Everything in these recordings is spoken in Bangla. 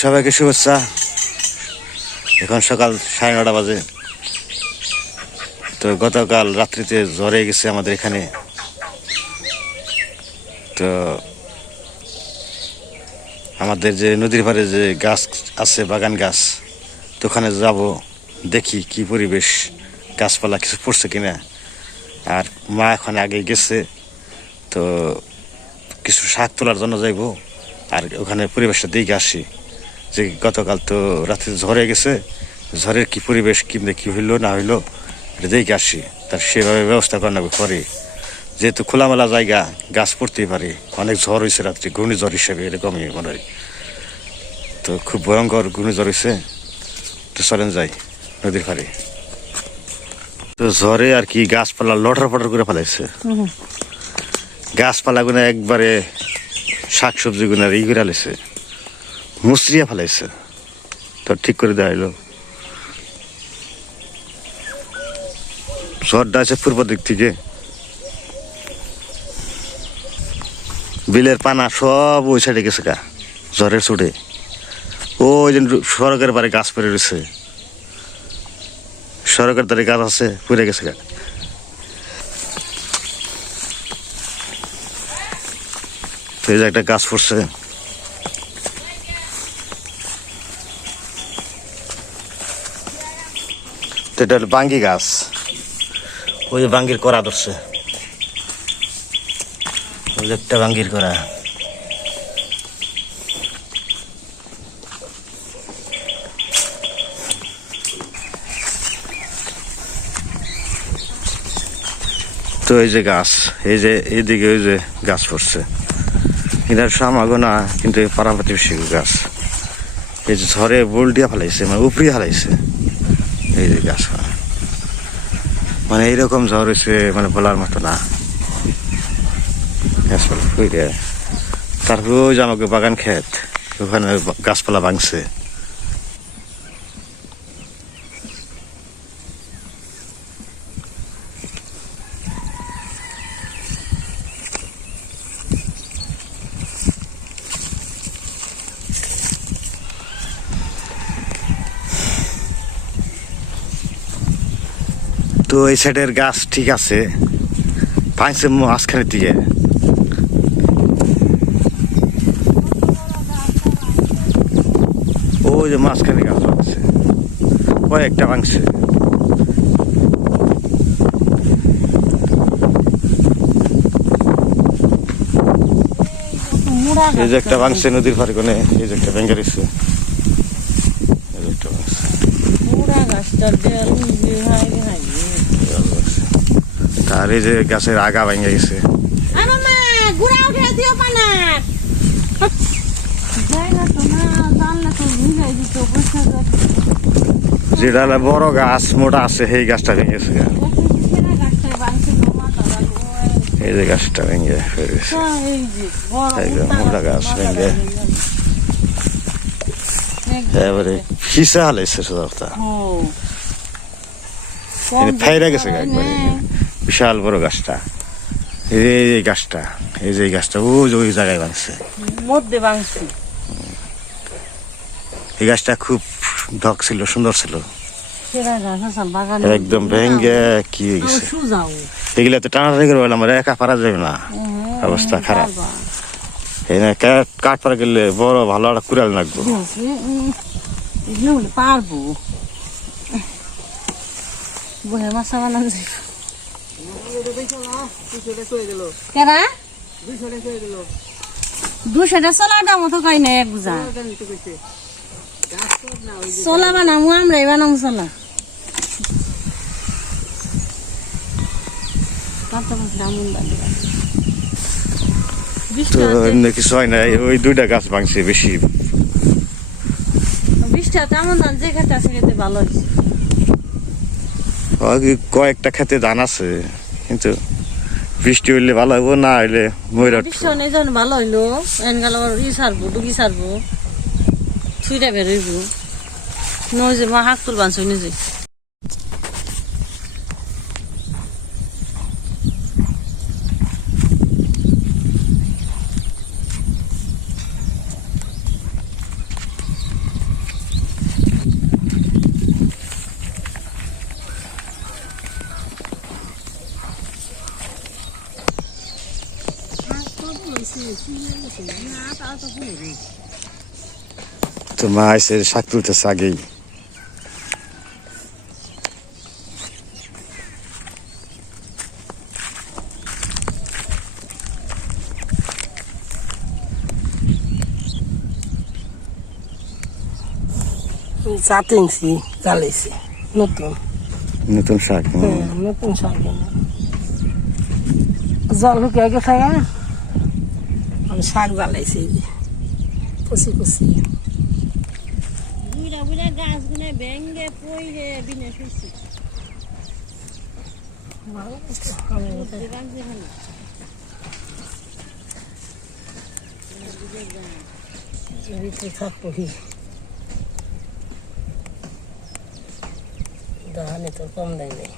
সবাইকে শুভেচ্ছা। এখন সকাল সাড়ে নটা বাজে। তো গতকাল রাত্রিতে জ্বরে গেছে আমাদের এখানে। তো আমাদের যে নদীর পাড়ে যে গাছ আছে, বাগান গাছ, তো ওখানে যাব, দেখি কি পরিবেশ, গাছপালা কিছু পড়ছে কিনা। আর মা এখন আগে গেছে, তো কিছু শাক তোলার জন্য যাইব। আর ওখানে পরিবেশটা দেখে আসি। যে গতকাল তো রাতে ঝড়ে গেছে ঝড়ের কি পরিবেশ কিনতে কি হইল না হইল এটা দেখে আসি। তার সেভাবে ব্যবস্থা করা পরে। যেহেতু খোলামেলা জায়গা গাছ পড়তেই পারে অনেক ঝড় হয়েছে রাত্রে ঘূর্ণিঝড় হিসেবে এরকমই মনে হয়। তো খুব ভয়ঙ্কর ঘূর্ণিঝড় হয়েছে তো চলেন যাই নদীর পাড়ে। তো ঝড়ে আর কি গাছপালা লটর পটর করে ফেলাইছে। গাছপালাগুলো একবারে শাক সবজিগুলো ই করে মুসরিয়া ফেলাইছে। তো ঠিক করে দেওয়া হলো ঝড়টা আছে পূর্ব দিক থেকে। বিলের পানা সব ওই সাইডে গেছে গা, ঝড়ের চুটে। ওই যে সড়কের বারে গাছ পড়ে রয়েছে। সড়কের ধারে গাছ আছে, পুড়ে গেছে গা। একটা গাছ পড়ছে। এটা হলো বাঙ্গি গাছ। ওই বাঙ্গির করা ধরছে। ওই একটা বাঙ্গির করা। তো এই যে গাছ এই যে এইদিকে ওই যে গাছ পড়ছে। এটার সামাগো না কিন্তু এই পাড়া প্রতিবেশী গাছ। এই যে ঝড়ে বোল দিয়া ফেলাইছে মানে উপরিয়ে ফেলাইছে। এই যে গাছ। মানে এইরকম ঝড় হয়েছে মানে বলার মতো না। তারপরে ওই যে আমাকে বাগান খেত ওখানে গাছপালা ভাঙছে। তো এই সাইডের গাছ ঠিক আছে। ভাঙছে মাঝখানের দিকে। ওই যে মাঝখানে গাছ ভাঙছে। কয়েকটা ভাঙছে। এই যে একটা ভাঙছে নদীর পাড়ে কোনে এই যে একটা ভেঙে রয়েছে এই যে একটা ভাঙছে। আর এই যে গাছের আগা ভেঙে গেছে। যেটা বড় গাছ মোটা আছে সেই গাছটা ভেঙে গেছে। গাছটা এই যে গাছটা ভেঙে মোটা গাছ ভেঙে। এবারে ফিসা হালাইছে সোজা ও। ফাইরা গেছে একবারে। বিশাল বড় গাছটা। এই যে গাছটা এই যে গাছটা ও যে ওই জায়গায় ভাঙছে। মধ্যে বাংছি এই গাছটা খুব ঢক ছিল সুন্দর ছিল। একদম ভেঙ্গে কি হয়ে গেছে? এগুলা তো টানাটানি করে বললাম একা পারা যাবে না। অবস্থা খারাপ। এই না কাঠ কাঠ পারা গেলে বড় ভালো একটা কুড়াল লাগবে। পারব। বহে মাছা বানান কেরা? দুশোটা চলাটা মতো কই না এক বুঝা চলা বানামু আমরা বানাম চলা। এমনি কিছু হয় না ওই দুইটা গাছ ভাঙছে বেশি। বৃষ্টি তেমন ধান যে খেতে আছে খেতে ভালো হয়েছে। কয়েকটা খেতে ধান আছে, কিন্তু বৃষ্টি হইলে ভালো হইব, না হইলে ময়রা বৃষ্টি হইলে যখন ভালো হইল এনগাল ই সারবো, ডুগি সারবো ছুঁড়া বেরোইব নয় যে মা হাক তুল বানছই নিজে তো মা এসে শাক তুলতেছে আগেই ইঞ্চি জ্বালাইছি নতুন নতুন শাক। হ্যাঁ, নতুন শাক জল শুকিয়ে গেছে গা আমি শাক জ্বালাইছি এই যে। ভেঙ্গে পইরে বিনে শুইছি ধানে তো কম দেয় নাই।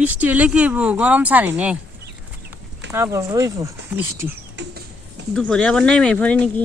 বৃষ্টি হলে কি হইব? গরম ছাড়ে নে। আবার রইব বৃষ্টি। দুপুরে আবার নেমে পড়ে নাকি?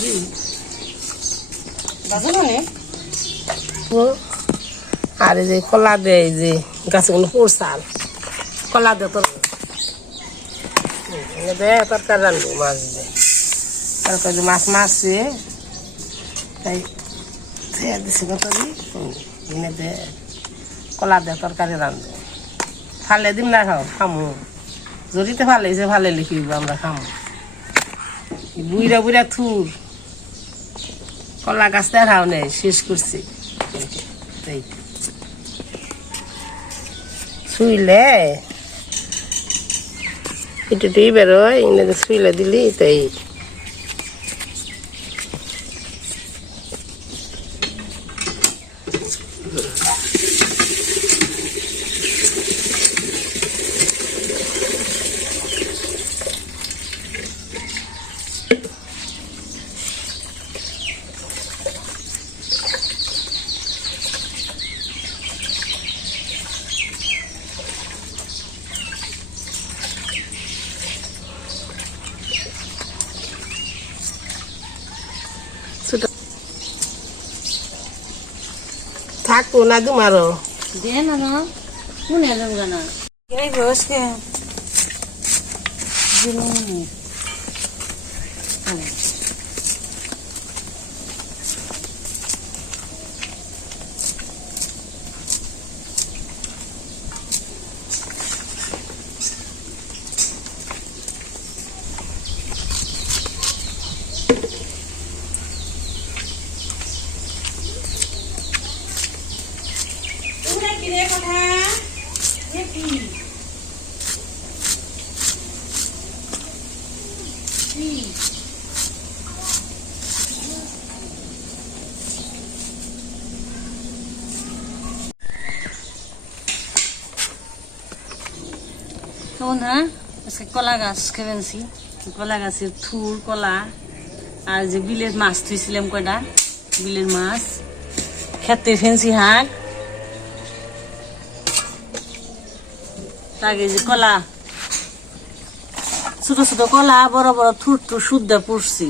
দেখি বাজে মানে? আর এই যে কলা দেয় এই যে গাছগুলো পড়ছাল। কলা দে তোর। দে তরকারি রান্নু মাছ দে তরকারি মাছ মারছে তাই খেয়ে দিছে কত এনে দে কলা দে তরকারি রান্ধু ফালে দিম না খাও খামু। জড়িতে ফালে লিখিব আমরা খামু। বুইরা বুইরা থুর। কলা গাছটা হাও নেই, শেষ করছি। শুইলে? একটু বেরোয় ইংরেজি শুইলে দিলি, তাই। থাকব না তোমারও দে না না শুনে যাব না এই বয়সকে তো বন্ধুরা আজকে কলা গাছ খেয়েছি কলা গাছের থুর কলা আর যে বিলের মাছ থুইছিলাম কয়টা বিলের মাছ খেতে ফেন্সি হাঁক আগে যে কলা ছোট ছোট কলা বড় বড় থুর টুর শুদ্ধ পুষছি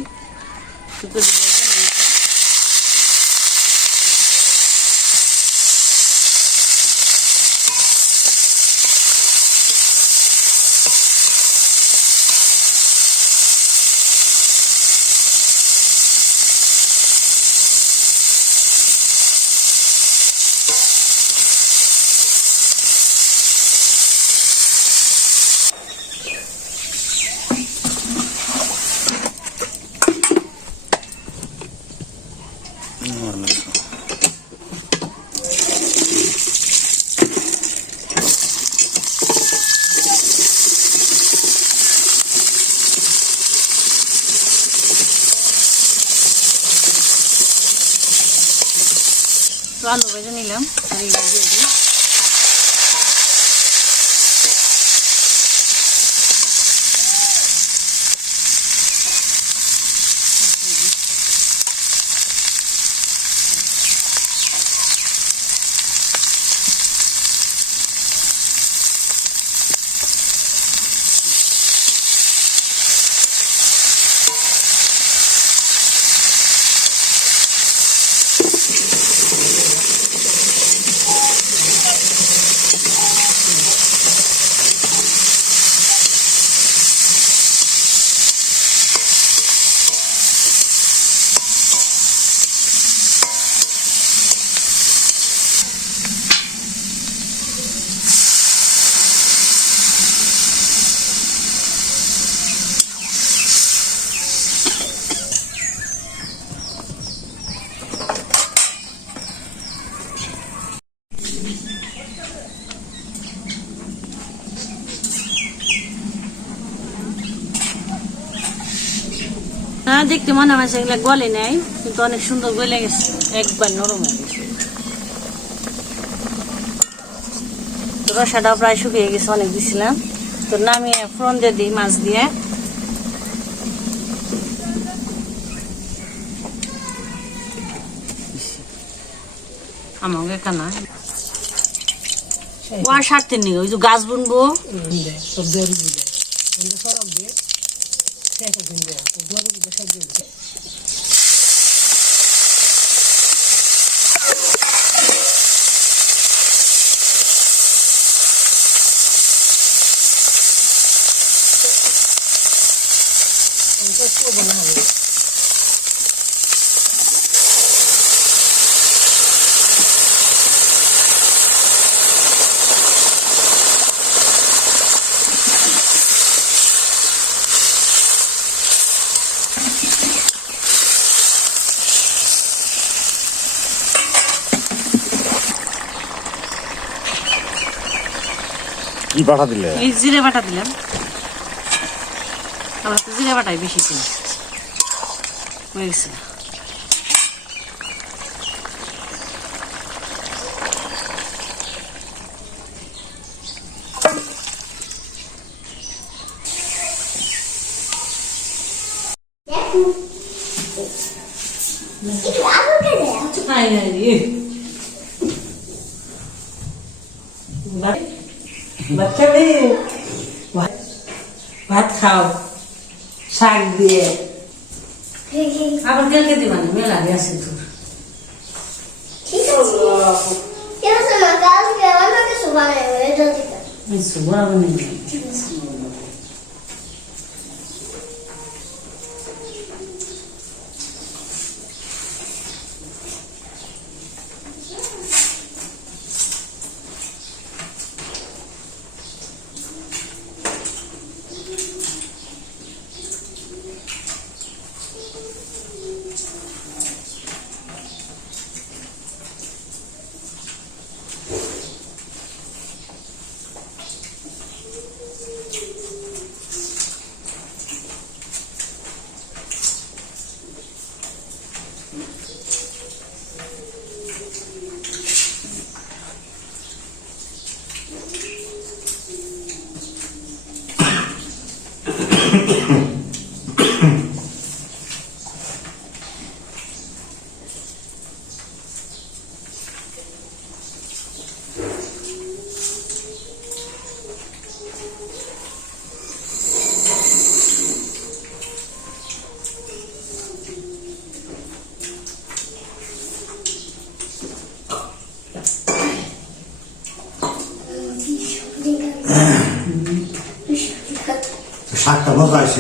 তো আলু ভেজে নিলাম। দিয়ে দিই। হ্যাঁ দেখতে মনে হয় এগুলো গলে নেয় কিন্তু অনেক সুন্দর গলে গেছে একবার নরম হয়ে গেছে। রসাটাও প্রায় শুকিয়ে গেছে অনেক দিছিলাম। তো নামিয়ে ফোড়ন দিয়ে দিই মাছ দিয়ে। আমাকে কানা ও আর সারতে নেই ওই যে গাছ বুনবো। সব দৌড়ি দিয়ে সরব দিয়ে শেষ দিন দেয় দৌড়ি দিয়ে সব দিয়ে কি পাঠা দিলে? এই জিরে বাটা দিলাম। আমরা তো জিরে বাটাই বেশি দিই হয়ে গেছে। খাও শাক দিয়ে আবার কালকে দিবানি মেলা গেছে তোর Quiero ser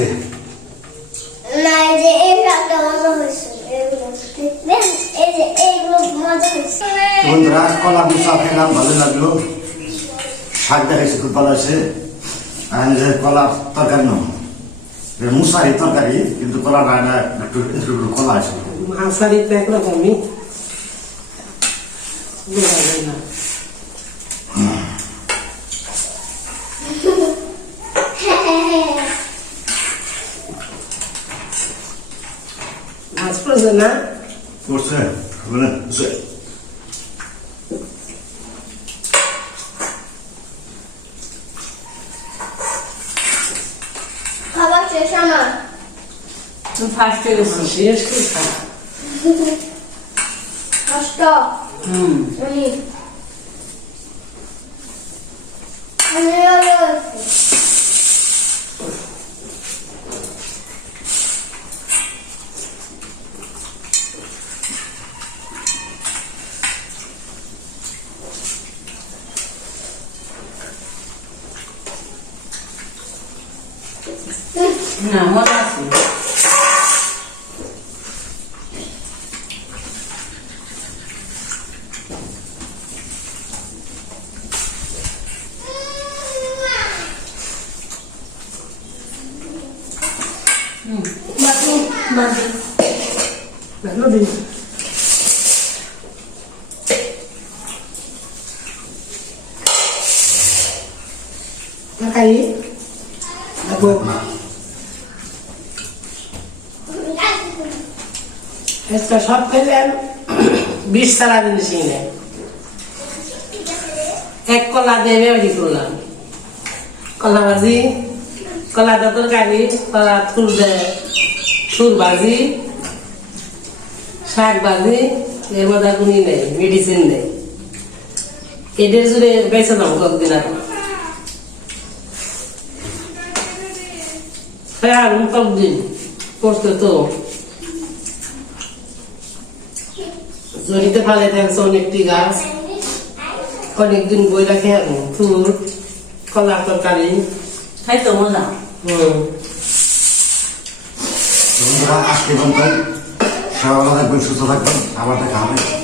আছে। না এই যে এই শাকটা মজা হয়েছে। হয়েছে বন্ধুরা কলা মুসা খেলাম ভালো লাগল। শাক দেখাইছে খুব ভালো আছে আর কলা তরকারি নয় মুসারি তরকারি কিন্তু কলা না না একটু একটু একটু কলা আছে। মাছারি তো একরকমই। বোঝা যায় না মাছ পড়ছে না করছে মানে খাবার শেষ আমার তুমি ফার্স্ট হয়ে গেছো শেষ করে খা কষ্ট হুম আমি আমি ভালো আছি। না মজা আছে দিন Makai. Aku. একটা সব খেলেন বিষ সারা জিনিস কিনে এক কলা দিয়ে বেবি করলাম কলা ভাজি কলা দা তরকারি কলা দে সুর ভাজি শাক ভাজি এর মধ্যে ই নেই মেডিসিন নেই। এদের জুড়ে বেঁচে দাম কতদিন আগে হ্যাঁ কতদিন? করতে তো। জড়িতে ফালে থাকছে অনেকটি গাছ। অনেকদিন বই রাখে ফুল কলা তরকারি। খাইতো মজা। আজকে থাকবেন সুস্থ থাকবেন। আবার দেখা হবে।